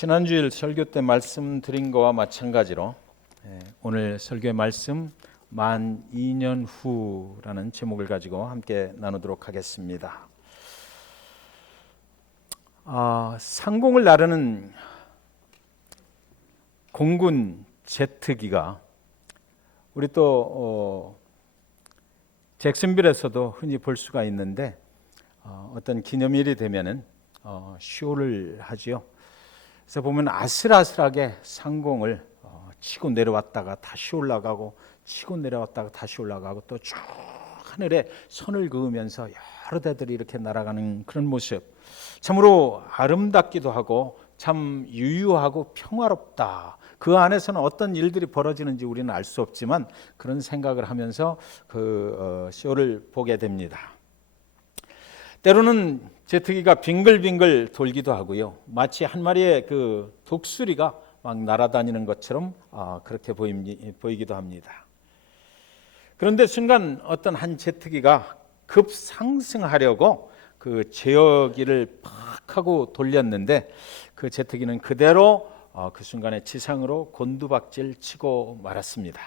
지난주일 설교 때 말씀드린 거와 마찬가지로 오늘 설교의 말씀 만 2년 후라는 제목을 가지고 함께 나누도록 하겠습니다. 상공을 나르는 공군 제트기가 우리 또 잭슨빌에서도 흔히 볼 수가 있는데 어떤 기념일이 되면은 쇼를 하지요. 그래서 보면 아슬아슬하게 상공을 치고 내려왔다가 다시 올라가고 치고 내려왔다가 다시 올라가고 또 쭉 하늘에 선을 그으면서 여러 대들이 이렇게 날아가는 그런 모습, 참으로 아름답기도 하고 참 유유하고 평화롭다. 그 안에서는 어떤 일들이 벌어지는지 우리는 알 수 없지만 그런 생각을 하면서 쇼를 보게 됩니다. 때로는 제트기가 빙글빙글 돌기도 하고요. 마치 한 마리의 그 독수리가 막 날아다니는 것처럼 그렇게 보이기도 합니다. 그런데 순간 어떤 한 제트기가 급상승하려고 그 제어기를 팍 하고 돌렸는데 그 제트기는 그대로 그 순간에 지상으로 곤두박질 치고 말았습니다.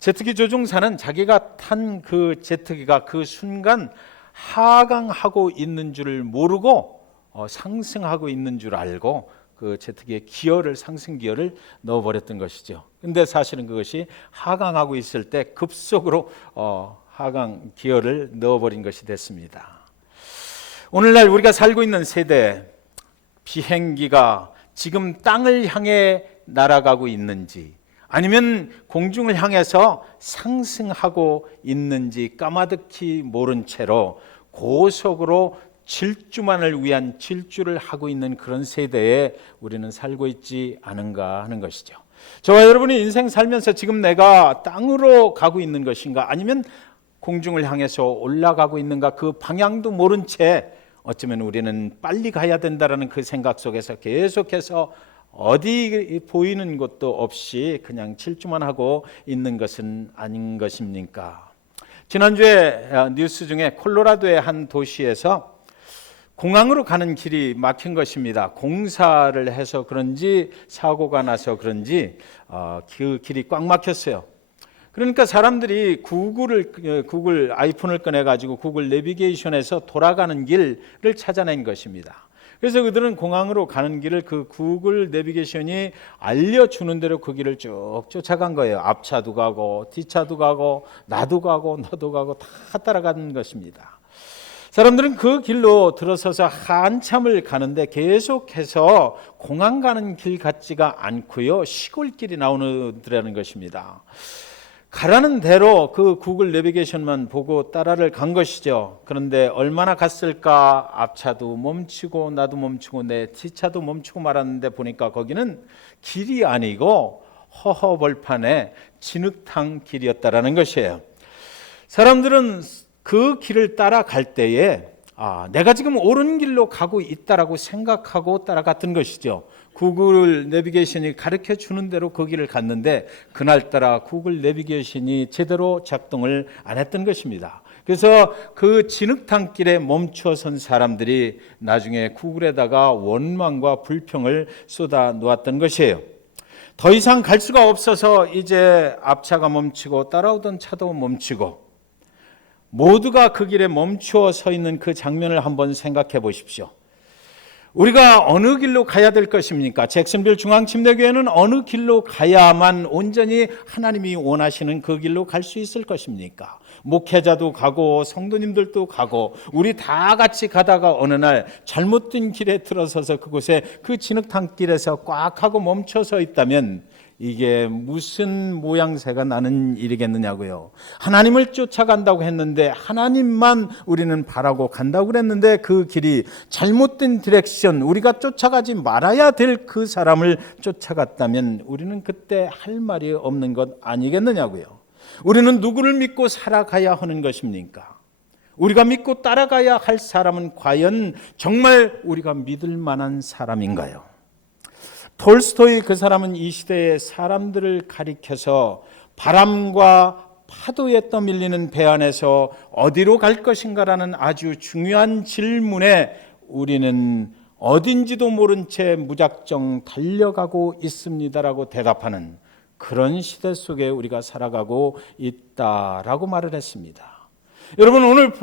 제트기 조종사는 자기가 탄 그 제트기가 그 순간 하강하고 있는 줄을 모르고 상승하고 있는 줄 알고 그 제트기의 기어를 상승 기어를 넣어버렸던 것이죠. 근데 사실은 그것이 하강하고 있을 때 급속으로 하강 기어를 넣어버린 것이 됐습니다. 오늘날 우리가 살고 있는 세대, 비행기가 지금 땅을 향해 날아가고 있는지 아니면 공중을 향해서 상승하고 있는지 까마득히 모른 채로 고속으로 질주만을 위한 질주를 하고 있는 그런 세대에 우리는 살고 있지 않은가 하는 것이죠. 저와 여러분이 인생 살면서 지금 내가 땅으로 가고 있는 것인가 아니면 공중을 향해서 올라가고 있는가, 그 방향도 모른 채 어쩌면 우리는 빨리 가야 된다라는 그 생각 속에서 계속해서 어디 보이는 것도 없이 그냥 질주만 하고 있는 것은 아닌 것입니까? 지난주에 뉴스 중에 콜로라도의 한 도시에서 공항으로 가는 길이 막힌 것입니다. 공사를 해서 그런지 사고가 나서 그런지 그 길이 꽉 막혔어요. 그러니까 사람들이 구글 아이폰을 꺼내가지고 구글 내비게이션에서 돌아가는 길을 찾아낸 것입니다. 그래서 그들은 공항으로 가는 길을 그 구글 내비게이션이 알려주는 대로 그 길을 쭉 쫓아간 거예요. 앞차도 가고 뒤차도 가고 나도 가고 너도 가고 다 따라가는 것입니다. 사람들은 그 길로 들어서서 한참을 가는데 계속해서 공항 가는 길 같지가 않고요. 시골길이 나오더라는 것입니다. 가라는 대로 그 구글 내비게이션만 보고 따라를 간 것이죠. 그런데 얼마나 갔을까? 앞차도 멈추고 나도 멈추고 내 뒤차도 멈추고 말았는데 보니까 거기는 길이 아니고 허허벌판의 진흙탕 길이었다라는 것이에요. 사람들은 그 길을 따라갈 때에 내가 지금 옳은 길로 가고 있다라고 생각하고 따라갔던 것이죠. 구글 내비게이션이 가르쳐 주는 대로 그 길을 갔는데 그날따라 구글 내비게이션이 제대로 작동을 안 했던 것입니다. 그래서 그 진흙탕 길에 멈춰 선 사람들이 나중에 구글에다가 원망과 불평을 쏟아 놓았던 것이에요. 더 이상 갈 수가 없어서 이제 앞차가 멈추고 따라오던 차도 멈추고 모두가 그 길에 멈추어 서 있는 그 장면을 한번 생각해 보십시오. 우리가 어느 길로 가야 될 것입니까? 잭슨빌 중앙침례교회는 어느 길로 가야만 온전히 하나님이 원하시는 그 길로 갈 수 있을 것입니까? 목회자도 가고 성도님들도 가고 우리 다 같이 가다가 어느 날 잘못된 길에 들어서서 그곳에 그 진흙탕 길에서 꽉 하고 멈춰서 있다면 이게 무슨 모양새가 나는 일이겠느냐고요. 하나님을 쫓아간다고 했는데 하나님만 우리는 바라고 간다고 그랬는데 그 길이 잘못된 디렉션, 우리가 쫓아가지 말아야 될 그 사람을 쫓아갔다면 우리는 그때 할 말이 없는 것 아니겠느냐고요. 우리는 누구를 믿고 살아가야 하는 것입니까? 우리가 믿고 따라가야 할 사람은 과연 정말 우리가 믿을 만한 사람인가요? 톨스토이 그 사람은 이 시대의 사람들을 가리켜서 바람과 파도에 떠밀리는 배 안에서 어디로 갈 것인가라는 아주 중요한 질문에 우리는 어딘지도 모른 채 무작정 달려가고 있습니다라고 대답하는 그런 시대 속에 우리가 살아가고 있다라고 말을 했습니다. 여러분, 오늘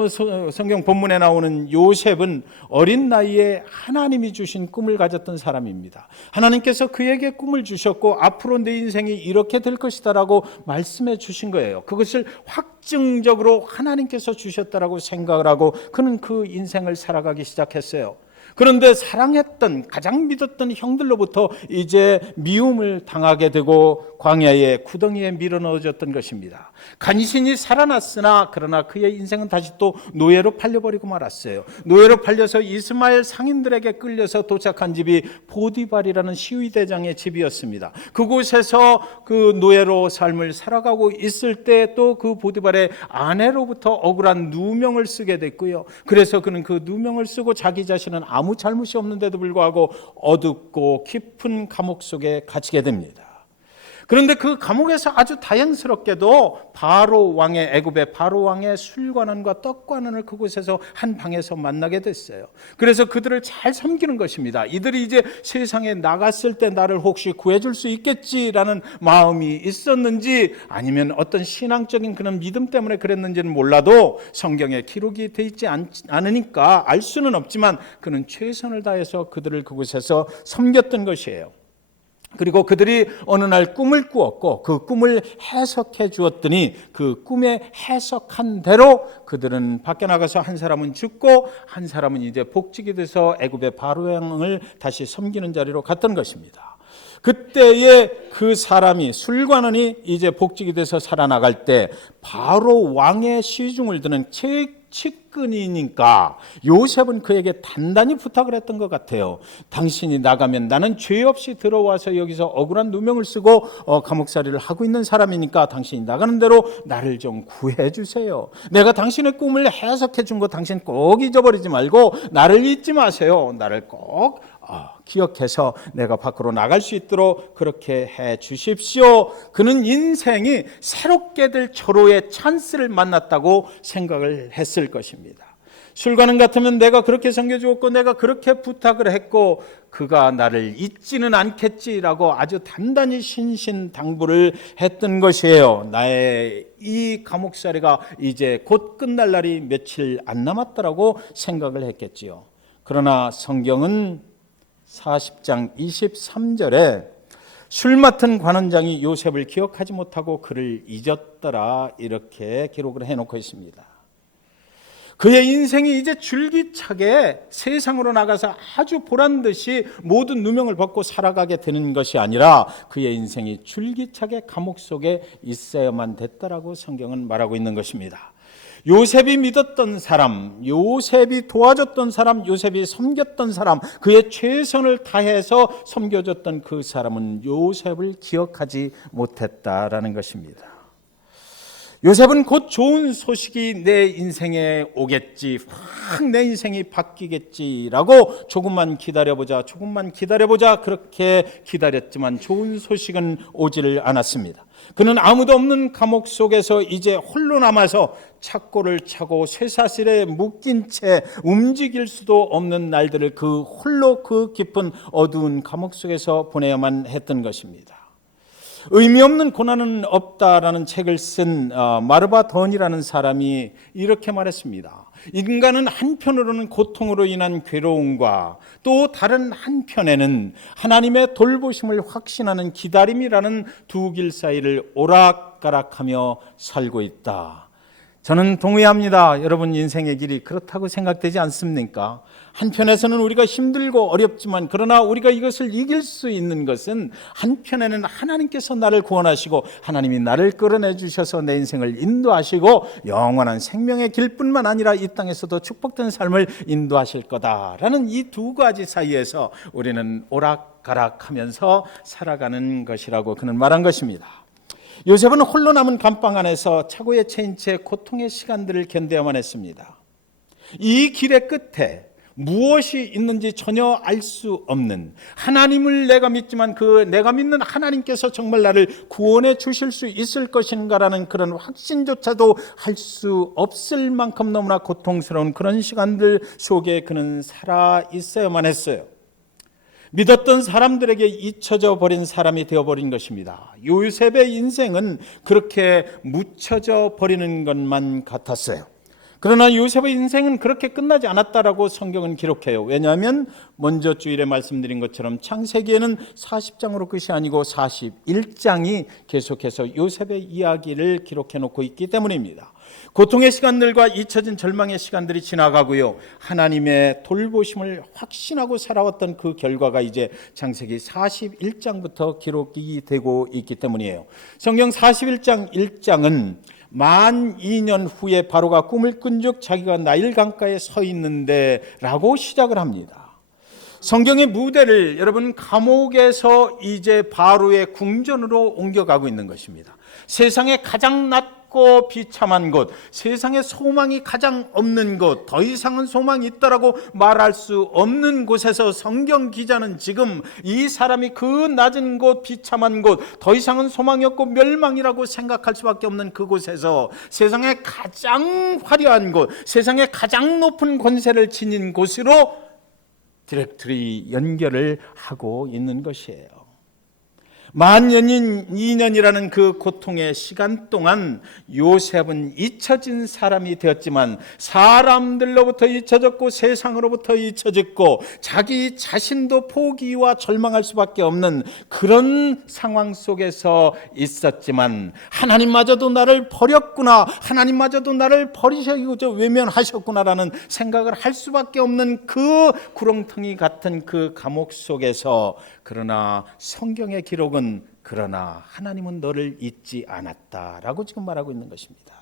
성경 본문에 나오는 요셉은 어린 나이에 하나님이 주신 꿈을 가졌던 사람입니다. 하나님께서 그에게 꿈을 주셨고 앞으로 내 인생이 이렇게 될 것이다라고 말씀해 주신 거예요. 그것을 확증적으로 하나님께서 주셨다라고 생각을 하고 그는 그 인생을 살아가기 시작했어요. 그런데 사랑했던, 가장 믿었던 형들로부터 이제 미움을 당하게 되고 광야의 구덩이에 밀어넣어졌던 것입니다. 간신히 살아났으나 그러나 그의 인생은 다시 또 노예로 팔려버리고 말았어요. 노예로 팔려서 이스마엘 상인들에게 끌려서 도착한 집이 보디발이라는 시위대장의 집이었습니다. 그곳에서 그 노예로 삶을 살아가고 있을 때 또 그 보디발의 아내로부터 억울한 누명을 쓰게 됐고요. 그래서 그는 그 누명을 쓰고 자기 자신은 아무 잘못이 없는데도 불구하고 어둡고 깊은 감옥 속에 갇히게 됩니다. 그런데 그 감옥에서 아주 다행스럽게도 바로 왕의, 애굽의 바로 왕의 술관원과 떡관원을 그곳에서 한 방에서 만나게 됐어요. 그래서 그들을 잘 섬기는 것입니다. 이들이 이제 세상에 나갔을 때 나를 혹시 구해줄 수 있겠지라는 마음이 있었는지 아니면 어떤 신앙적인 그런 믿음 때문에 그랬는지는 몰라도 성경에 기록이 돼 있지 않으니까 알 수는 없지만 그는 최선을 다해서 그들을 그곳에서 섬겼던 것이에요. 그리고 그들이 어느 날 꿈을 꾸었고 그 꿈을 해석해 주었더니 그 꿈에 해석한 대로 그들은 밖에 나가서 한 사람은 죽고 한 사람은 이제 복직이 돼서 애굽의 바로 왕을 다시 섬기는 자리로 갔던 것입니다. 그때에 그 사람이 술관원이 이제 복직이 돼서 살아나갈 때 바로 왕의 시중을 드는 측근이니까 요셉은 그에게 단단히 부탁을 했던 것 같아요. 당신이 나가면 나는 죄 없이 들어와서 여기서 억울한 누명을 쓰고 감옥살이를 하고 있는 사람이니까 당신이 나가는 대로 나를 좀 구해 주세요. 내가 당신의 꿈을 해석해 준 거 당신 꼭 잊어버리지 말고 나를 잊지 마세요. 나를 꼭 기억해서 내가 밖으로 나갈 수 있도록 그렇게 해 주십시오. 그는 인생이 새롭게 될 절호의 찬스를 만났다고 생각을 했을 것입니다. 술관원 같으면 내가 그렇게 섬겨주었고 내가 그렇게 부탁을 했고 그가 나를 잊지는 않겠지라고 아주 단단히 신신당부를 했던 것이에요. 나의 이 감옥살이가 이제 곧 끝날 날이 며칠 안 남았다라고 생각을 했겠지요. 그러나 성경은 40장 23절에 술 맡은 관원장이 요셉을 기억하지 못하고 그를 잊었더라 이렇게 기록을 해놓고 있습니다. 그의 인생이 이제 줄기차게 세상으로 나가서 아주 보란듯이 모든 누명을 벗고 살아가게 되는 것이 아니라 그의 인생이 줄기차게 감옥 속에 있어야만 됐다라고 성경은 말하고 있는 것입니다. 요셉이 믿었던 사람, 요셉이 도와줬던 사람, 요셉이 섬겼던 사람, 그의 최선을 다해서 섬겨줬던 그 사람은 요셉을 기억하지 못했다라는 것입니다. 요셉은 곧 좋은 소식이 내 인생에 오겠지, 확 내 인생이 바뀌겠지라고 조금만 기다려보자 그렇게 기다렸지만 좋은 소식은 오지를 않았습니다. 그는 아무도 없는 감옥 속에서 이제 홀로 남아서 착고를 차고 쇠사슬에 묶인 채 움직일 수도 없는 날들을 그 홀로 그 깊은 어두운 감옥 속에서 보내야만 했던 것입니다. 의미 없는 고난은 없다라는 책을 쓴 마르바 던이라는 사람이 이렇게 말했습니다. 인간은 한편으로는 고통으로 인한 괴로움과 또 다른 한편에는 하나님의 돌보심을 확신하는 기다림이라는 두 길 사이를 오락가락하며 살고 있다. 저는 동의합니다. 여러분 인생의 길이 그렇다고 생각되지 않습니까? 한편에서는 우리가 힘들고 어렵지만 그러나 우리가 이것을 이길 수 있는 것은 한편에는 하나님께서 나를 구원하시고 하나님이 나를 끌어내 주셔서 내 인생을 인도하시고 영원한 생명의 길뿐만 아니라 이 땅에서도 축복된 삶을 인도하실 거다라는 이 두 가지 사이에서 우리는 오락가락하면서 살아가는 것이라고 그는 말한 것입니다. 요셉은 홀로 남은 감방 안에서 차고에 채인 채 고통의 시간들을 견뎌야만 했습니다. 이 길의 끝에 무엇이 있는지 전혀 알 수 없는, 하나님을 내가 믿지만 그 내가 믿는 하나님께서 정말 나를 구원해 주실 수 있을 것인가라는 그런 확신조차도 할 수 없을 만큼 너무나 고통스러운 그런 시간들 속에 그는 살아 있어야만 했어요. 믿었던 사람들에게 잊혀져 버린 사람이 되어버린 것입니다. 요셉의 인생은 그렇게 묻혀져 버리는 것만 같았어요. 그러나 요셉의 인생은 그렇게 끝나지 않았다라고 성경은 기록해요. 왜냐하면 먼저 주일에 말씀드린 것처럼 창세기에는 40장으로 끝이 아니고 41장이 계속해서 요셉의 이야기를 기록해 놓고 있기 때문입니다. 고통의 시간들과 잊혀진 절망의 시간들이 지나가고요, 하나님의 돌보심을 확신하고 살아왔던 그 결과가 이제 창세기 41장부터 기록이 되고 있기 때문이에요. 성경 41장 1장은 만 2년 후에 바로가 꿈을 꾼즉 자기가 나일 강가에 서 있는데 라고 시작을 합니다. 성경의 무대를 여러분 감옥에서 이제 바로의 궁전으로 옮겨가고 있는 것입니다. 세상에 가장 낮고 비참한 곳, 세상에 소망이 가장 없는 곳, 더 이상은 소망이 있다라고 말할 수 없는 곳에서 성경 기자는 지금 이 사람이 그 낮은 곳, 비참한 곳, 더 이상은 소망이 없고 멸망이라고 생각할 수밖에 없는 그곳에서 세상에 가장 화려한 곳, 세상에 가장 높은 권세를 지닌 곳으로 디렉트리 연결을 하고 있는 것이에요. 만 2년이라는 그 고통의 시간 동안 요셉은 잊혀진 사람이 되었지만 사람들로부터 잊혀졌고 세상으로부터 잊혀졌고 자기 자신도 포기와 절망할 수밖에 없는 그런 상황 속에서 있었지만 하나님마저도 나를 버렸구나, 하나님마저도 나를 버리셔서 외면하셨구나라는 생각을 할 수밖에 없는 그 구렁텅이 같은 그 감옥 속에서, 그러나 성경의 기록은 그러나 하나님은 너를 잊지 않았다라고 지금 말하고 있는 것입니다.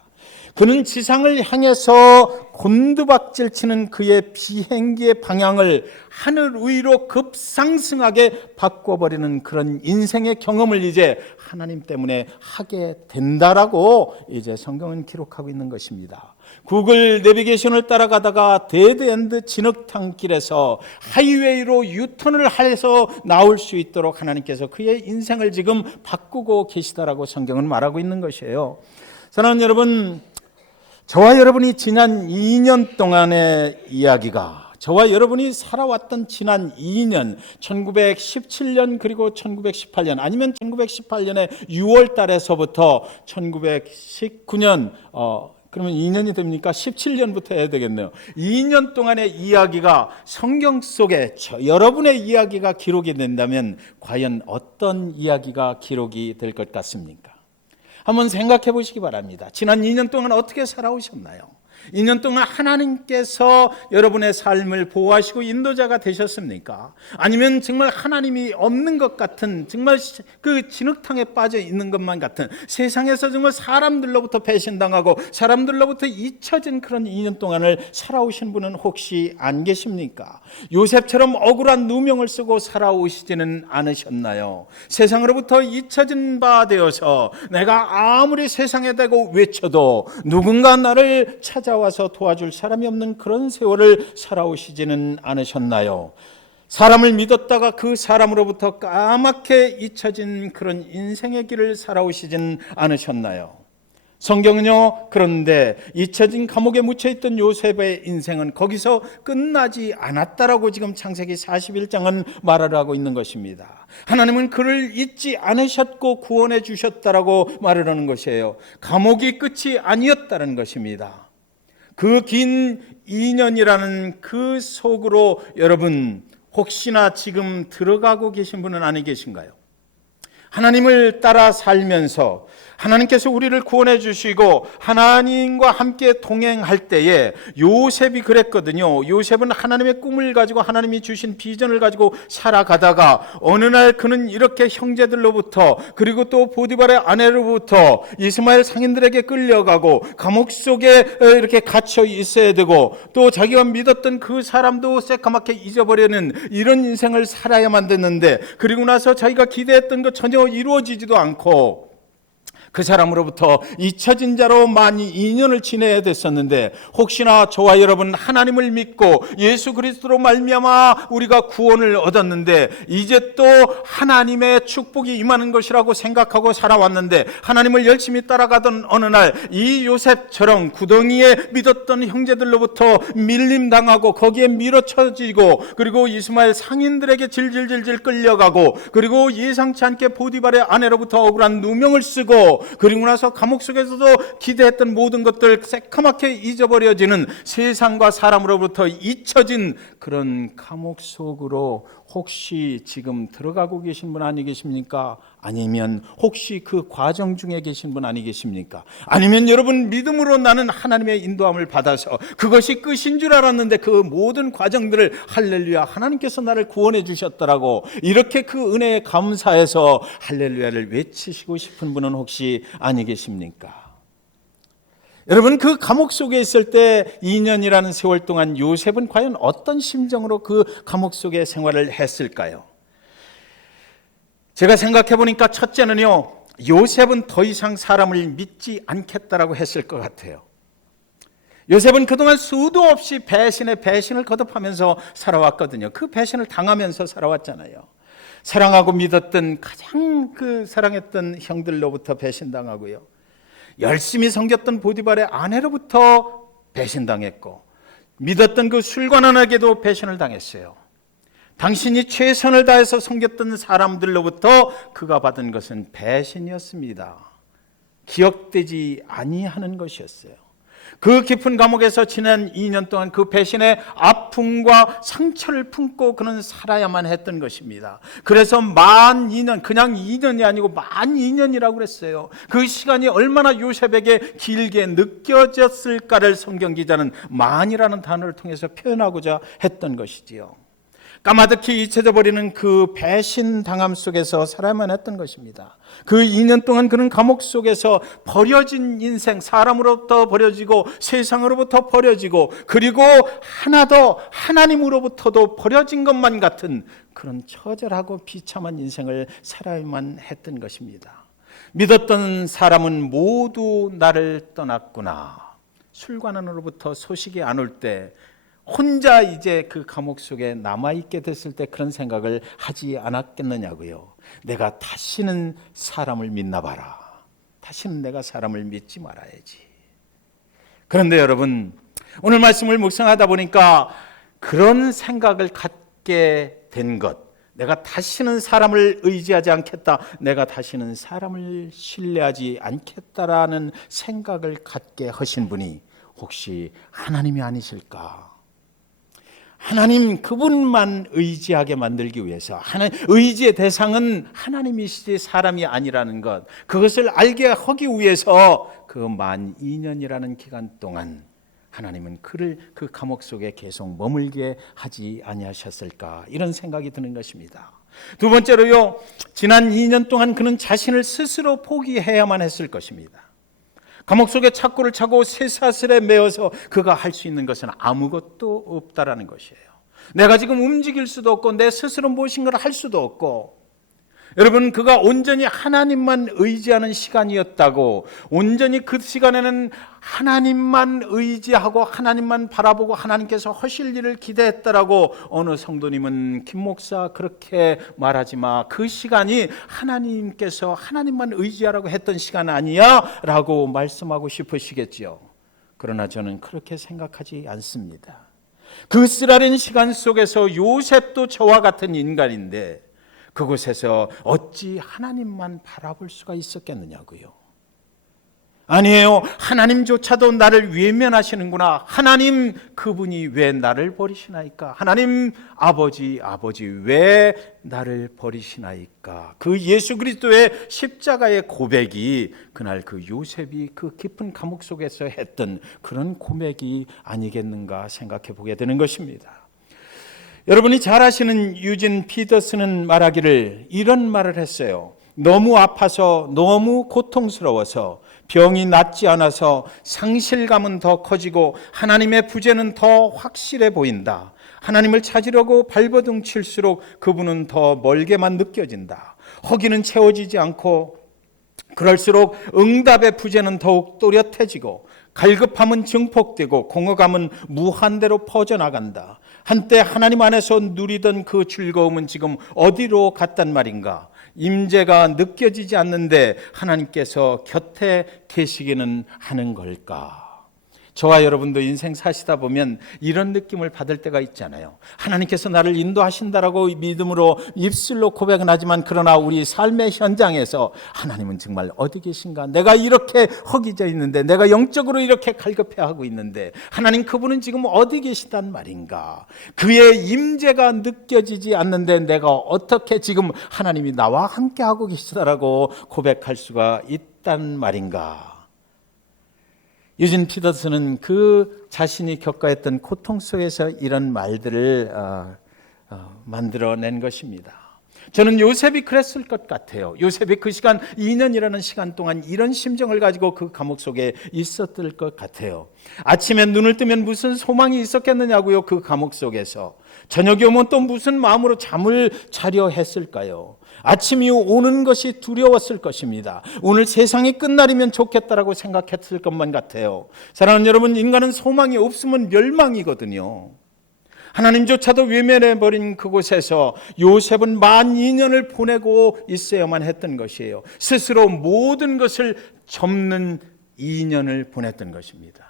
그는 지상을 향해서 곤두박질 치는 그의 비행기의 방향을 하늘 위로 급상승하게 바꿔버리는 그런 인생의 경험을 이제 하나님 때문에 하게 된다라고 이제 성경은 기록하고 있는 것입니다. 구글 내비게이션을 따라가다가 데드엔드 진흙탕 길에서 하이웨이로 유턴을 해서 나올 수 있도록 하나님께서 그의 인생을 지금 바꾸고 계시다라고 성경은 말하고 있는 것이에요. 사랑하는 여러분, 저와 여러분이 지난 2년 동안의 이야기가, 저와 여러분이 살아왔던 지난 2년, 1917년 그리고 1918년 아니면 1918년의 6월 달에서부터 1919년 그러면 2년이 됩니까? 17년부터 해야 되겠네요. 2년 동안의 이야기가 성경 속에 여러분의 이야기가 기록이 된다면 과연 어떤 이야기가 기록이 될 것 같습니까? 한번 생각해 보시기 바랍니다. 지난 2년 동안 어떻게 살아오셨나요? 2년 동안 하나님께서 여러분의 삶을 보호하시고 인도자가 되셨습니까? 아니면 정말 하나님이 없는 것 같은, 정말 그 진흙탕에 빠져 있는 것만 같은, 세상에서 정말 사람들로부터 배신당하고 사람들로부터 잊혀진 그런 2년 동안을 살아오신 분은 혹시 안 계십니까? 요셉처럼 억울한 누명을 쓰고 살아오시지는 않으셨나요? 세상으로부터 잊혀진 바 되어서 내가 아무리 세상에 대고 외쳐도 누군가 나를 찾아와서 도와줄 사람이 없는 그런 세월을 살아오시지는 않으셨나요? 사람을 믿었다가 그 사람으로부터 까맣게 잊혀진 그런 인생의 길을 살아오시진 않으셨나요? 성경은요, 그런데 잊혀진 감옥에 묻혀있던 요셉의 인생은 거기서 끝나지 않았다라고 지금 창세기 41장은 말을 하고 있는 것입니다. 하나님은 그를 잊지 않으셨고 구원해 주셨다라고 말을 하는 것이에요. 감옥이 끝이 아니었다는 것입니다. 그 긴 2년이라는 그 속으로 여러분 혹시나 지금 들어가고 계신 분은 아니 계신가요? 하나님을 따라 살면서 하나님께서 우리를 구원해 주시고 하나님과 함께 동행할 때에 요셉이 그랬거든요. 요셉은 하나님의 꿈을 가지고 하나님이 주신 비전을 가지고 살아가다가 어느 날 그는 이렇게 형제들로부터 그리고 또 보디발의 아내로부터 이스마엘 상인들에게 끌려가고 감옥 속에 이렇게 갇혀 있어야 되고 또 자기가 믿었던 그 사람도 새까맣게 잊어버리는 이런 인생을 살아야만 됐는데, 그리고 나서 자기가 기대했던 것 전혀 이루어지지도 않고 그 사람으로부터 잊혀진 자로 많이 2년을 지내야 됐었는데, 혹시나 저와 여러분 하나님을 믿고 예수 그리스도로 말미암아 우리가 구원을 얻었는데 이제 또 하나님의 축복이 임하는 것이라고 생각하고 살아왔는데, 하나님을 열심히 따라가던 어느 날 이 요셉처럼 구덩이에 믿었던 형제들로부터 밀림당하고 거기에 밀어쳐지고, 그리고 이스마엘 상인들에게 질질질질 끌려가고, 그리고 예상치 않게 보디발의 아내로부터 억울한 누명을 쓰고, 그리고 나서 감옥 속에서도 기대했던 모든 것들 새카맣게 잊어버려지는, 세상과 사람으로부터 잊혀진 그런 감옥 속으로 혹시 지금 들어가고 계신 분 아니 계십니까? 아니면 혹시 그 과정 중에 계신 분 아니 계십니까? 아니면 여러분 믿음으로 나는 하나님의 인도함을 받아서 그것이 끝인 줄 알았는데 그 모든 과정들을 할렐루야 하나님께서 나를 구원해 주셨더라고, 이렇게 그 은혜에 감사해서 할렐루야를 외치시고 싶은 분은 혹시 아니 계십니까? 여러분, 그 감옥 속에 있을 때 2년이라는 세월 동안 요셉은 과연 어떤 심정으로 그 감옥 속에 생활을 했을까요? 제가 생각해 보니까 첫째는요, 요셉은 더 이상 사람을 믿지 않겠다라고 했을 것 같아요. 요셉은 그동안 수도 없이 배신의 배신을 거듭하면서 살아왔거든요. 그 배신을 당하면서 살아왔잖아요. 사랑하고 믿었던 가장 사랑했던 형들로부터 배신당하고요, 열심히 섬겼던 보디발의 아내로부터 배신당했고, 믿었던 그 술관원에게도 배신을 당했어요. 당신이 최선을 다해서 섬겼던 사람들로부터 그가 받은 것은 배신이었습니다. 기억되지 아니하는 것이었어요. 그 깊은 감옥에서 지난 2년 동안 그 배신의 아픔과 상처를 품고 그는 살아야만 했던 것입니다. 그래서 만 2년, 그냥 2년이 아니고 만 2년이라고 그랬어요. 그 시간이 얼마나 요셉에게 길게 느껴졌을까를 성경 기자는 만이라는 단어를 통해서 표현하고자 했던 것이지요. 까마득히 잊혀져 버리는 그 배신 당함 속에서 살아야만 했던 것입니다. 그 2년 동안 그는 감옥 속에서 버려진 인생, 사람으로부터 버려지고 세상으로부터 버려지고, 그리고 하나 더 하나님으로부터도 버려진 것만 같은 그런 처절하고 비참한 인생을 살아야만 했던 것입니다. 믿었던 사람은 모두 나를 떠났구나. 술관원으로부터 소식이 안 올 때 혼자 이제 그 감옥 속에 남아있게 됐을 때 그런 생각을 하지 않았겠느냐고요. 내가 다시는 사람을 믿나 봐라. 다시는 내가 사람을 믿지 말아야지. 그런데 여러분, 오늘 말씀을 묵상하다 보니까 그런 생각을 갖게 된 것, 내가 다시는 사람을 의지하지 않겠다, 내가 다시는 사람을 신뢰하지 않겠다라는 생각을 갖게 하신 분이 혹시 하나님이 아니실까? 하나님 그분만 의지하게 만들기 위해서, 의지의 대상은 하나님이시지 사람이 아니라는 것, 그것을 알게 하기 위해서 그 만 2년이라는 기간 동안 하나님은 그를 그 감옥 속에 계속 머물게 하지 아니하셨을까, 이런 생각이 드는 것입니다. 두 번째로요, 지난 2년 동안 그는 자신을 스스로 포기해야만 했을 것입니다. 감옥 속에 착고를 차고 쇠사슬에 매어서 그가 할 수 있는 것은 아무것도 없다라는 것이에요. 내가 지금 움직일 수도 없고 내 스스로 무엇인 걸 할 수도 없고, 여러분, 그가 온전히 하나님만 의지하는 시간이었다고, 온전히 그 시간에는 하나님만 의지하고 하나님만 바라보고 하나님께서 하실 일을 기대했다라고 어느 성도님은 김 목사 그렇게 말하지 마, 그 시간이 하나님께서 하나님만 의지하라고 했던 시간 아니야 라고 말씀하고 싶으시겠지요. 그러나 저는 그렇게 생각하지 않습니다. 그 쓰라린 시간 속에서 요셉도 저와 같은 인간인데 그곳에서 어찌 하나님만 바라볼 수가 있었겠느냐고요. 아니에요. 하나님조차도 나를 외면하시는구나. 하나님 그분이 왜 나를 버리시나이까? 하나님 아버지 왜 나를 버리시나이까? 그 예수 그리스도의 십자가의 고백이 그날 그 요셉이 그 깊은 감옥 속에서 했던 그런 고백이 아니겠는가 생각해 보게 되는 것입니다. 여러분이 잘 아시는 유진 피터슨은 말하기를 이런 말을 했어요. 너무 아파서, 너무 고통스러워서, 병이 낫지 않아서 상실감은 더 커지고 하나님의 부재는 더 확실해 보인다. 하나님을 찾으려고 발버둥 칠수록 그분은 더 멀게만 느껴진다. 허기는 채워지지 않고 그럴수록 응답의 부재는 더욱 또렷해지고 갈급함은 증폭되고 공허감은 무한대로 퍼져나간다. 한때 하나님 안에서 누리던 그 즐거움은 지금 어디로 갔단 말인가? 임재가 느껴지지 않는데 하나님께서 곁에 계시기는 하는 걸까? 저와 여러분도 인생 사시다 보면 이런 느낌을 받을 때가 있잖아요. 하나님께서 나를 인도하신다라고 믿음으로 입술로 고백은 하지만 그러나 우리 삶의 현장에서 하나님은 정말 어디 계신가? 내가 이렇게 허기져 있는데, 내가 영적으로 이렇게 갈급해하고 있는데 하나님 그분은 지금 어디 계시단 말인가? 그의 임재가 느껴지지 않는데 내가 어떻게 지금 하나님이 나와 함께하고 계시다라고 고백할 수가 있단 말인가? 유진 피터슨은 그 자신이 겪어했던 고통 속에서 이런 말들을 만들어낸 것입니다. 저는 요셉이 그랬을 것 같아요. 요셉이 그 시간 2년이라는 시간 동안 이런 심정을 가지고 그 감옥 속에 있었을 것 같아요. 아침에 눈을 뜨면 무슨 소망이 있었겠느냐고요. 그 감옥 속에서. 저녁이 오면 또 무슨 마음으로 잠을 자려 했을까요? 아침이 오는 것이 두려웠을 것입니다. 오늘 세상이 끝날이면 좋겠다라고 생각했을 것만 같아요. 사랑하는 여러분, 인간은 소망이 없으면 멸망이거든요. 하나님조차도 외면해버린 그곳에서 요셉은 만 2년을 보내고 있어야만 했던 것이에요. 스스로 모든 것을 접는 2년을 보냈던 것입니다.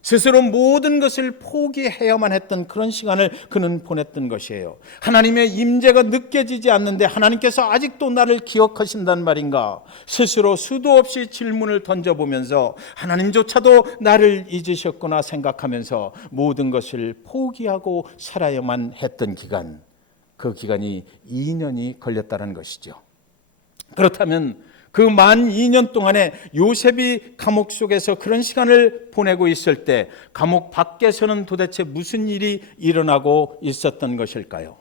스스로 모든 것을 포기해야만 했던 그런 시간을 그는 보냈던 것이에요. 하나님의 임재가 느껴지지 않는데 하나님께서 아직도 나를 기억하신단 말인가? 스스로 수도 없이 질문을 던져보면서 하나님조차도 나를 잊으셨구나 생각하면서 모든 것을 포기하고 살아야만 했던 기간, 그 기간이 2년이 걸렸다는 것이죠. 그렇다면 그 만 2년 동안에 요셉이 감옥 속에서 그런 시간을 보내고 있을 때 감옥 밖에서는 도대체 무슨 일이 일어나고 있었던 것일까요?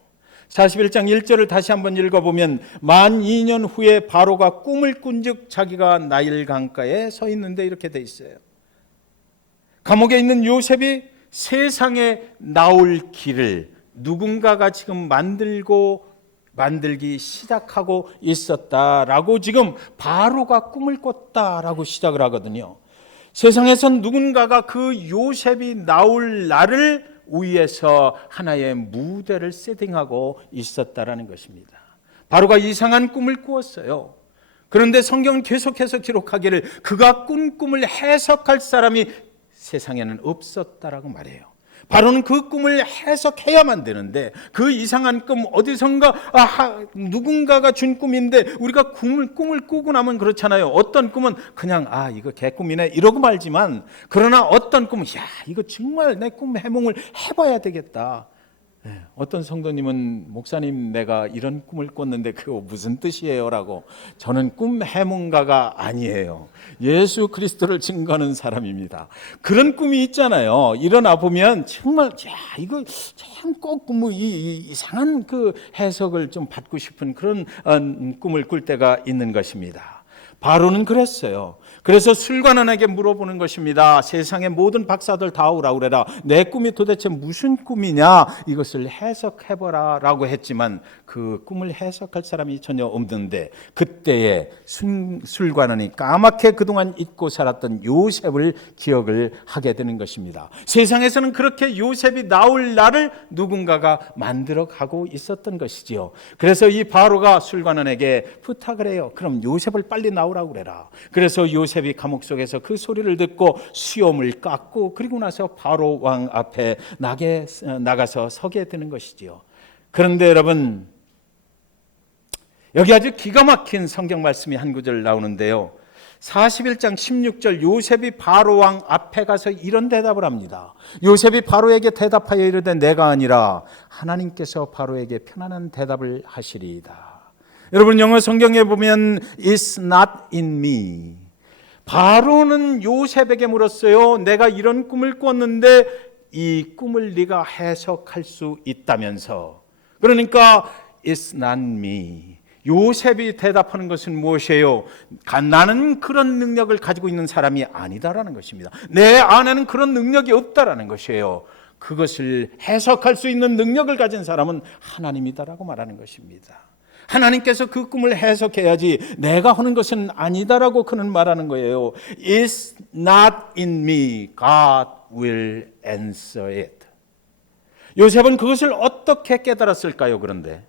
41장 1절을 다시 한번 읽어보면 만 2년 후에 바로가 꿈을 꾼즉 자기가 나일 강가에 서 있는데 이렇게 돼 있어요. 감옥에 있는 요셉이 세상에 나올 길을 누군가가 지금 만들기 시작하고 있었다라고 지금 바로가 꿈을 꿨다라고 시작을 하거든요. 세상에선 누군가가 그 요셉이 나올 날을 위해서 하나의 무대를 세팅하고 있었다라는 것입니다. 바로가 이상한 꿈을 꾸었어요. 그런데 성경은 계속해서 기록하기를 그가 꾼 꿈을 해석할 사람이 세상에는 없었다라고 말해요. 바로는 그 꿈을 해석해야만 되는데 그 이상한 꿈 어디선가 누군가가 준 꿈인데 우리가 꿈을 꾸고 나면 그렇잖아요. 어떤 꿈은 그냥 이거 개꿈이네 이러고 말지만 그러나 어떤 꿈은 이거 정말 내 꿈 해몽을 해봐야 되겠다. 어떤 성도님은 목사님 내가 이런 꿈을 꿨는데 그거 무슨 뜻이에요? 라고. 저는 꿈 해몽가가 아니에요. 예수 그리스도를 증거하는 사람입니다. 그런 꿈이 있잖아요. 일어나 보면 정말 이거 참 꼭 이상한 그 해석을 좀 받고 싶은 그런 꿈을 꿀 때가 있는 것입니다. 바로는 그랬어요. 그래서 술관원에게 물어보는 것입니다. 세상의 모든 박사들 다 오라 그래라. 내 꿈이 도대체 무슨 꿈이냐? 이것을 해석해보라 라고 했지만 그 꿈을 해석할 사람이 전혀 없는데 그때에 술관원이 까맣게 그동안 잊고 살았던 요셉을 기억을 하게 되는 것입니다. 세상에서는 그렇게 요셉이 나올 날을 누군가가 만들어가고 있었던 것이지요. 그래서 이 바로가 술관원에게 부탁을 해요. 그럼 요셉을 빨리 나오라고 그래라. 그래서 요셉이 감옥 속에서 그 소리를 듣고 수염을 깎고 그리고 나서 바로 왕 앞에 나가서 서게 되는 것이지요. 그런데 여러분, 여기 아주 기가 막힌 성경 말씀이 한 구절 나오는데요. 41장 16절 요셉이 바로 왕 앞에 가서 이런 대답을 합니다. 요셉이 바로에게 대답하여 이르되 내가 아니라 하나님께서 바로에게 편안한 대답을 하시리이다. 여러분 영어 성경에 보면 It's not in me. 바로는 요셉에게 물었어요. 내가 이런 꿈을 꿨는데 이 꿈을 네가 해석할 수 있다면서. 그러니까 It's not me. 요셉이 대답하는 것은 무엇이에요? 나는 그런 능력을 가지고 있는 사람이 아니다라는 것입니다. 내 안에는 그런 능력이 없다라는 것이에요. 그것을 해석할 수 있는 능력을 가진 사람은 하나님이다라고 말하는 것입니다. 하나님께서 그 꿈을 해석해야지 내가 하는 것은 아니다라고 그는 말하는 거예요. It's not in me. God will answer it. 요셉은 그것을 어떻게 깨달았을까요? 그런데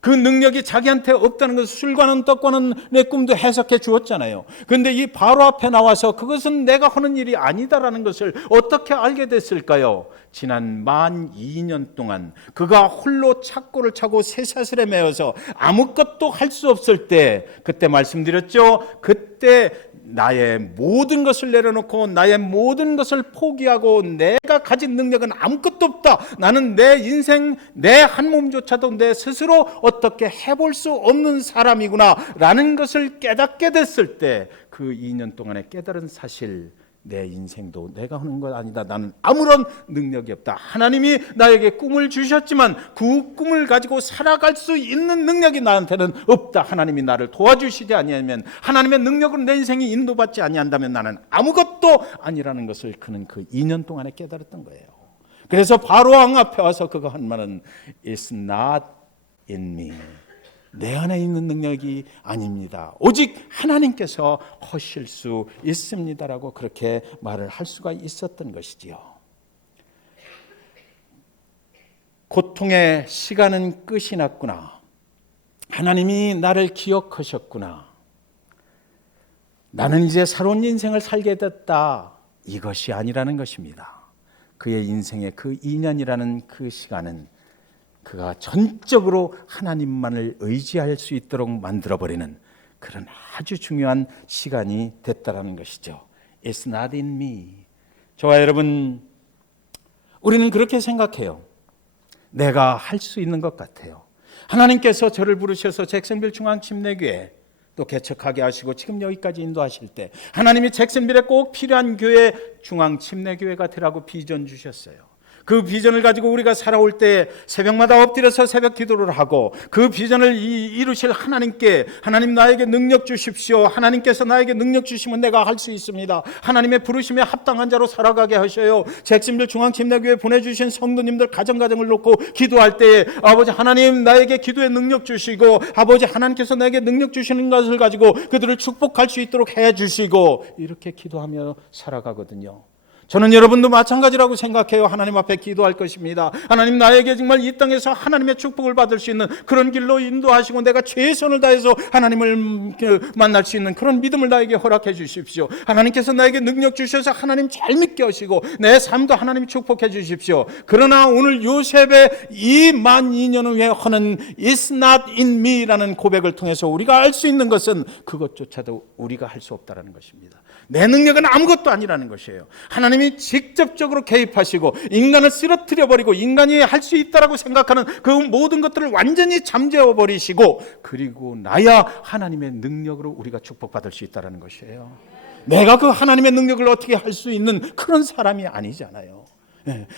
그 능력이 자기한테 없다는 것을 술과는 떡과는 내 꿈도 해석해 주었잖아요. 그런데 이 바로 앞에 나와서 그것은 내가 하는 일이 아니다라는 것을 어떻게 알게 됐을까요? 지난 만 2년 동안 그가 홀로 착고를 차고 쇠사슬에 매어서 아무것도 할 수 없을 때, 그때 말씀드렸죠. 그때 나의 모든 것을 내려놓고 나의 모든 것을 포기하고 내가 가진 능력은 아무것도 없다. 나는 내 인생, 내 한 몸조차도 내 스스로 어떻게 해볼 수 없는 사람이구나 라는 것을 깨닫게 됐을 때, 그 2년 동안에 깨달은 사실, 내 인생도 내가 하는 것 아니다. 나는 아무런 능력이 없다. 하나님이 나에게 꿈을 주셨지만 그 꿈을 가지고 살아갈 수 있는 능력이 나한테는 없다. 하나님이 나를 도와주시지 아니하면, 하나님의 능력으로 내 인생이 인도받지 아니한다면 나는 아무것도 아니라는 것을 그는 그 2년 동안에 깨달았던 거예요. 그래서 바로 왕 앞에 와서 그가 한 말은 It's not in me. 내 안에 있는 능력이 아닙니다. 오직 하나님께서 하실 수 있습니다라고 그렇게 말을 할 수가 있었던 것이지요. 고통의 시간은 끝이 났구나. 하나님이 나를 기억하셨구나. 나는 이제 새로운 인생을 살게 됐다. 이것이 아니라는 것입니다. 그의 인생의 그 2년이라는 그 시간은 그가 전적으로 하나님만을 의지할 수 있도록 만들어버리는 그런 아주 중요한 시간이 됐다는 것이죠. It's not in me. 저와 여러분, 우리는 그렇게 생각해요. 내가 할 수 있는 것 같아요. 하나님께서 저를 부르셔서 잭슨빌 중앙침례교회 또 개척하게 하시고 지금 여기까지 인도하실 때 하나님이 잭슨빌에 꼭 필요한 교회, 중앙침례교회가 되라고 비전 주셨어요. 그 비전을 가지고 우리가 살아올 때 새벽마다 엎드려서 새벽 기도를 하고 그 비전을 이루실 하나님께, 하나님 나에게 능력 주십시오. 하나님께서 나에게 능력 주시면 내가 할 수 있습니다. 하나님의 부르심에 합당한 자로 살아가게 하셔요. 잭슨빌 중앙침례교회 보내주신 성도님들 가정을 놓고 기도할 때에 아버지 하나님 나에게 기도의 능력 주시고, 아버지 하나님께서 나에게 능력 주시는 것을 가지고 그들을 축복할 수 있도록 해주시고, 이렇게 기도하며 살아가거든요. 저는 여러분도 마찬가지라고 생각해요. 하나님 앞에 기도할 것입니다. 하나님 나에게 정말 이 땅에서 하나님의 축복을 받을 수 있는 그런 길로 인도하시고 내가 최선을 다해서 하나님을 만날 수 있는 그런 믿음을 나에게 허락해 주십시오. 하나님께서 나에게 능력 주셔서 하나님 잘 믿게 하시고 내 삶도 하나님 축복해 주십시오. 그러나 오늘 요셉의 이 만 2년 후에 하는 It's not in me라는 고백을 통해서 우리가 알 수 있는 것은 그것조차도 우리가 할 수 없다는 것입니다. 내 능력은 아무것도 아니라는 것이에요. 하나님이 직접적으로 개입하시고 인간을 쓰러뜨려 버리고 인간이 할 수 있다라고 생각하는 그 모든 것들을 완전히 잠재워 버리시고, 그리고 나야 하나님의 능력으로 우리가 축복받을 수 있다는 것이에요. 내가 그 하나님의 능력을 어떻게 할 수 있는 그런 사람이 아니잖아요.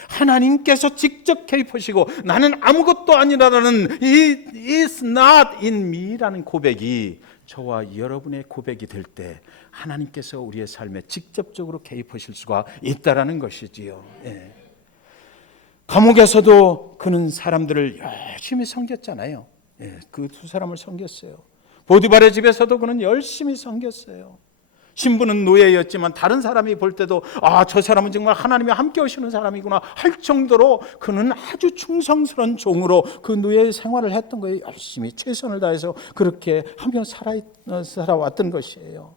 하나님께서 직접 개입하시고 나는 아무것도 아니라는 이 It's not in me라는 고백이 저와 여러분의 고백이 될 때 하나님께서 우리의 삶에 직접적으로 개입하실 수가 있다라는 것이지요. 감옥에서도 그는 사람들을 열심히 섬겼잖아요. 그 두 사람을 섬겼어요. 보디발의 집에서도 그는 열심히 섬겼어요. 신부는 노예였지만 다른 사람이 볼 때도 저 사람은 정말 하나님이 함께 하시는 사람이구나 할 정도로 그는 아주 충성스러운 종으로 그 노예 생활을 했던 거예요. 열심히 최선을 다해서 그렇게 하며 살아왔던 것이에요.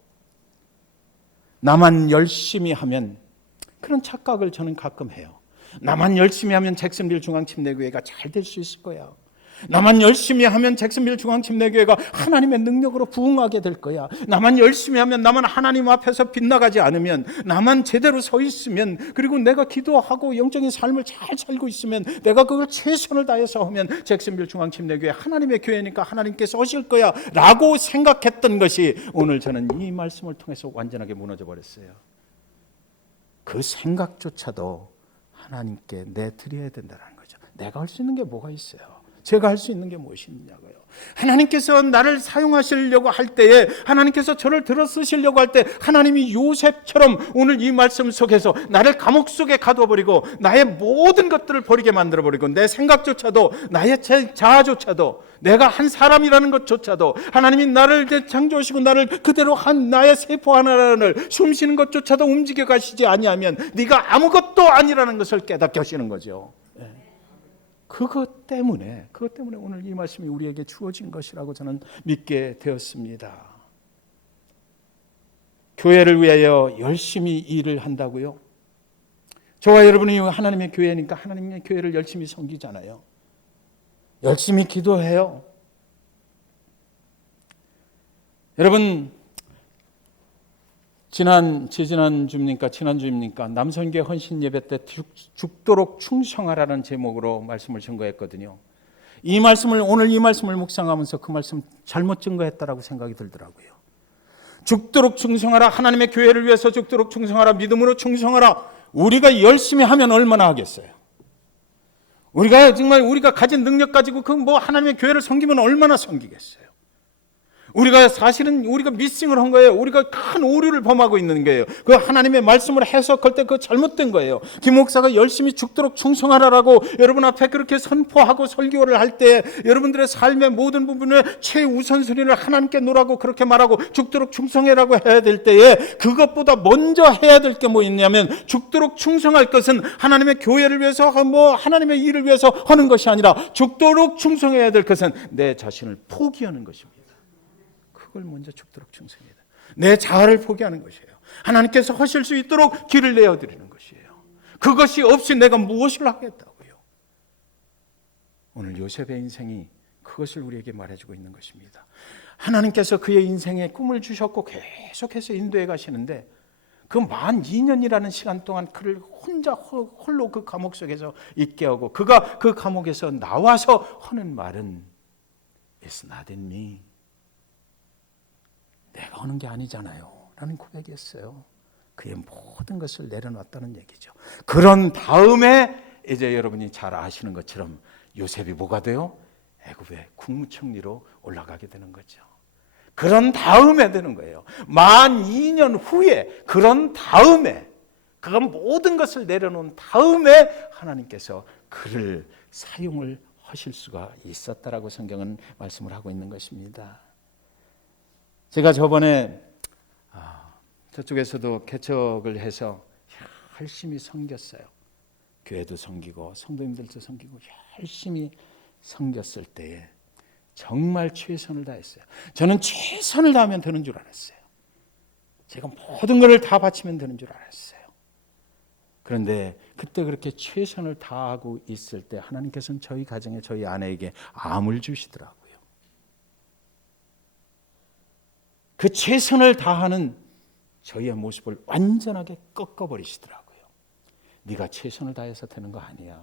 나만 열심히 하면, 그런 착각을 저는 가끔 해요. 나만 열심히 하면 잭슨빌 중앙침례교회가 잘 될 수 있을 거야. 나만 열심히 하면 잭슨빌 중앙침례교회가 하나님의 능력으로 부흥하게 될 거야. 나만 열심히 하면, 나만 하나님 앞에서 빗나가지 않으면, 나만 제대로 서 있으면, 그리고 내가 기도하고 영적인 삶을 잘 살고 있으면, 내가 그걸 최선을 다해서 하면 잭슨빌 중앙침례교회 하나님의 교회니까 하나님께서 오실 거야 라고 생각했던 것이 오늘 저는 이 말씀을 통해서 완전하게 무너져 버렸어요. 그 생각조차도 하나님께 내드려야 된다는 거죠. 내가 할 수 있는 게 뭐가 있어요? 제가 할 수 있는 게 무엇이냐고요. 하나님께서 나를 사용하시려고 할 때에, 하나님께서 저를 들어 쓰시려고 할 때, 하나님이 요셉처럼 오늘 이 말씀 속에서 나를 감옥 속에 가둬버리고 나의 모든 것들을 버리게 만들어버리고, 내 생각조차도, 나의 자아조차도, 내가 한 사람이라는 것조차도, 하나님이 나를 창조하시고 나를 그대로 한 나의 세포 하나를 숨쉬는 것조차도 움직여 가시지 아니하면 네가 아무것도 아니라는 것을 깨닫게 하시는 거죠. 그것 때문에 오늘 이 말씀이 우리에게 주어진 것이라고 저는 믿게 되었습니다. 교회를 위하여 열심히 일을 한다고요? 저와 여러분이 하나님의 교회니까 하나님의 교회를 열심히 섬기잖아요. 열심히 기도해요. 여러분, 지난주입니까? 남선교 헌신 예배 때 죽도록 충성하라는 제목으로 말씀을 증거했거든요. 오늘 이 말씀을 묵상하면서 그 말씀 잘못 증거했다라고 생각이 들더라고요. 죽도록 충성하라, 하나님의 교회를 위해서 죽도록 충성하라, 믿음으로 충성하라. 우리가 열심히 하면 얼마나 하겠어요? 우리가 가진 능력 가지고 하나님의 교회를 섬기면 얼마나 섬기겠어요? 우리가 미싱을 한 거예요. 우리가 큰 오류를 범하고 있는 거예요. 그 하나님의 말씀을 해석할 때 그거 잘못된 거예요. 김 목사가 열심히 죽도록 충성하라라고 여러분 앞에 그렇게 선포하고 설교를 할 때, 여러분들의 삶의 모든 부분에 최우선순위를 하나님께 놓으라고 그렇게 말하고 죽도록 충성해라고 해야 될 때에, 그것보다 먼저 해야 될 게 뭐 있냐면, 죽도록 충성할 것은 하나님의 교회를 위해서 하나님의 일을 위해서 하는 것이 아니라, 죽도록 충성해야 될 것은 내 자신을 포기하는 것입니다. 그걸 먼저 죽도록 충성해야 돼요. 내 자아를 포기하는 것이에요. 하나님께서 하실 수 있도록 길을 내어드리는 것이에요. 그것이 없이 내가 무엇을 하겠다고요? 오늘 요셉의 인생이 그것을 우리에게 말해주고 있는 것입니다. 하나님께서 그의 인생에 꿈을 주셨고 계속해서 인도해 가시는데, 그 만 2년이라는 시간 동안 그를 홀로 그 감옥 속에서 있게 하고, 그가 그 감옥에서 나와서 하는 말은 It's not in me. 내가 하는 게 아니잖아요 라는 고백이었어요. 그의 모든 것을 내려놨다는 얘기죠. 그런 다음에 이제 여러분이 잘 아시는 것처럼 요셉이 뭐가 돼요? 애굽의 국무총리로 올라가게 되는 거죠. 그런 다음에 되는 거예요. 만 2년 후에, 그런 다음에, 그가 모든 것을 내려놓은 다음에 하나님께서 그를 사용을 하실 수가 있었다라고 성경은 말씀을 하고 있는 것입니다. 제가 저번에 저쪽에서도 개척을 해서 열심히 섬겼어요. 교회도 섬기고 성도님들도 섬기고 열심히 섬겼을 때에 정말 최선을 다했어요. 저는 최선을 다하면 되는 줄 알았어요. 제가 모든 것을 다 바치면 되는 줄 알았어요. 그런데 그때 그렇게 최선을 다하고 있을 때 하나님께서는 저희 가정에, 저희 아내에게 암을 주시더라고요. 그 최선을 다하는 저희의 모습을 완전하게 꺾어버리시더라고요. 네가 최선을 다해서 되는 거 아니야.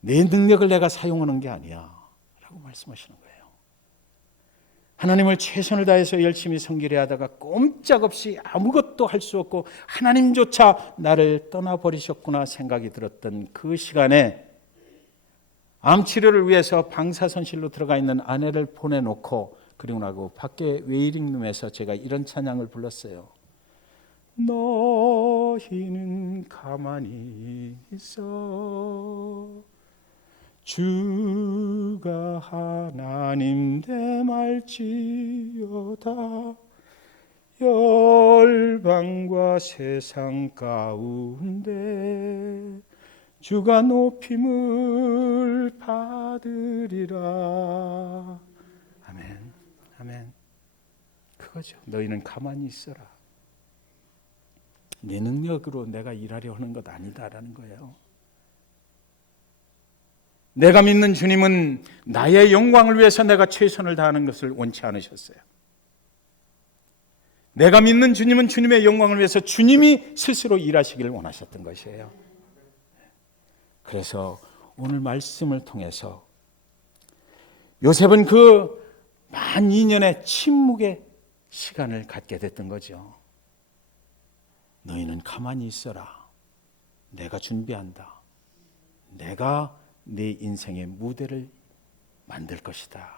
내 능력을 내가 사용하는 게 아니야 라고 말씀하시는 거예요. 하나님을 최선을 다해서 열심히 섬기려 하다가 꼼짝없이 아무것도 할 수 없고 하나님조차 나를 떠나버리셨구나 생각이 들었던 그 시간에, 암치료를 위해서 방사선실로 들어가 있는 아내를 보내놓고 그리고 나고 밖에 웨이팅룸에서 제가 이런 찬양을 불렀어요. 너희는 가만히 있어, 주가 하나님 되말지어다. 열방과 세상 가운데 주가 높임을 받으리라. 아멘. 아멘. 그거죠. 너희는 가만히 있어라. 내 능력으로 내가 일하려 하는 것 아니다라는 거예요. 내가 믿는 주님은 나의 영광을 위해서 내가 최선을 다하는 것을 원치 않으셨어요. 내가 믿는 주님은 주님의 영광을 위해서 주님이 스스로 일하시기를 원하셨던 것이에요. 그래서 오늘 말씀을 통해서 요셉은 그 만 2년의 침묵의 시간을 갖게 됐던 거죠. 너희는 가만히 있어라. 내가 준비한다. 내가 네 인생의 무대를 만들 것이다.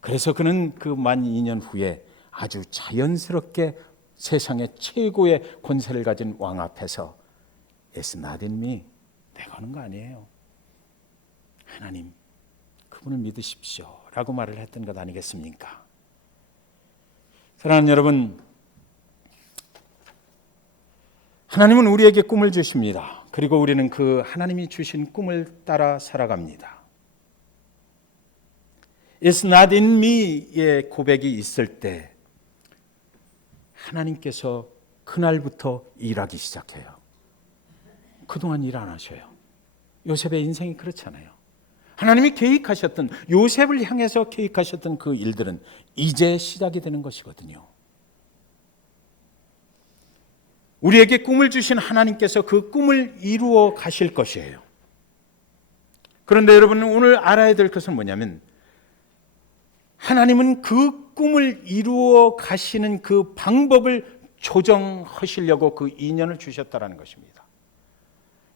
그래서 그는 그 만 2년 후에 아주 자연스럽게 세상의 최고의 권세를 가진 왕 앞에서 It's not in me, 내가 하는 거 아니에요. 하나님, 그분을 믿으십시오 라고 말을 했던 것 아니겠습니까? 사랑하는 여러분, 하나님은 우리에게 꿈을 주십니다. 그리고 우리는 그 하나님이 주신 꿈을 따라 살아갑니다. It's not in me의 고백이 있을 때 하나님께서 그날부터 일하기 시작해요. 그동안 일 안 하셔요. 요셉의 인생이 그렇잖아요. 하나님이 계획하셨던, 요셉을 향해서 계획하셨던 그 일들은 이제 시작이 되는 것이거든요. 우리에게 꿈을 주신 하나님께서 그 꿈을 이루어 가실 것이에요. 그런데 여러분, 오늘 알아야 될 것은 뭐냐면 하나님은 그 꿈을 이루어 가시는 그 방법을 조정하시려고 그 인연을 주셨다는 것입니다.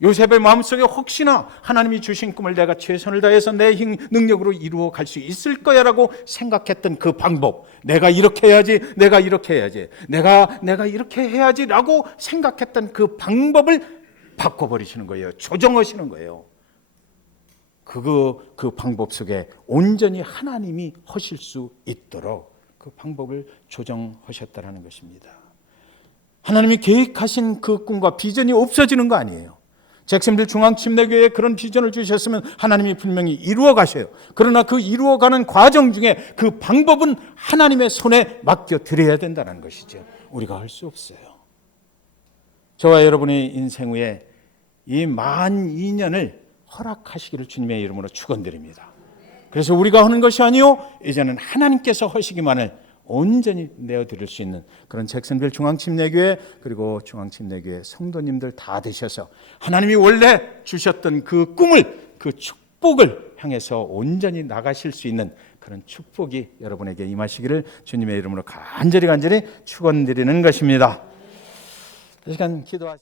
요셉의 마음속에 혹시나 하나님이 주신 꿈을 내가 최선을 다해서 내 능력으로 이루어 갈 수 있을 거야라고 생각했던 그 방법, 내가 이렇게 해야지, 내가 이렇게 해야지, 내가 이렇게 해야지라고 생각했던 그 방법을 바꿔버리시는 거예요. 조정하시는 거예요. 그 방법 속에 온전히 하나님이 하실 수 있도록 그 방법을 조정하셨다는 것입니다. 하나님이 계획하신 그 꿈과 비전이 없어지는 거 아니에요. 잭슨빌 중앙침례교회에 그런 비전을 주셨으면 하나님이 분명히 이루어 가셔요. 그러나 그 이루어가는 과정 중에 그 방법은 하나님의 손에 맡겨드려야 된다는 것이죠. 우리가 할 수 없어요. 저와 여러분의 인생 후에 이 만 2년을 허락하시기를 주님의 이름으로 축원드립니다. 그래서 우리가 하는 것이 아니요, 이제는 하나님께서 하시기만을 온전히 내어드릴 수 있는 그런 잭슨빌 중앙침례교회, 그리고 중앙침례교회 성도님들 다 되셔서 하나님이 원래 주셨던 그 꿈을, 그 축복을 향해서 온전히 나가실 수 있는 그런 축복이 여러분에게 임하시기를 주님의 이름으로 간절히 축원드리는 것입니다. 이 시간 기도하시죠.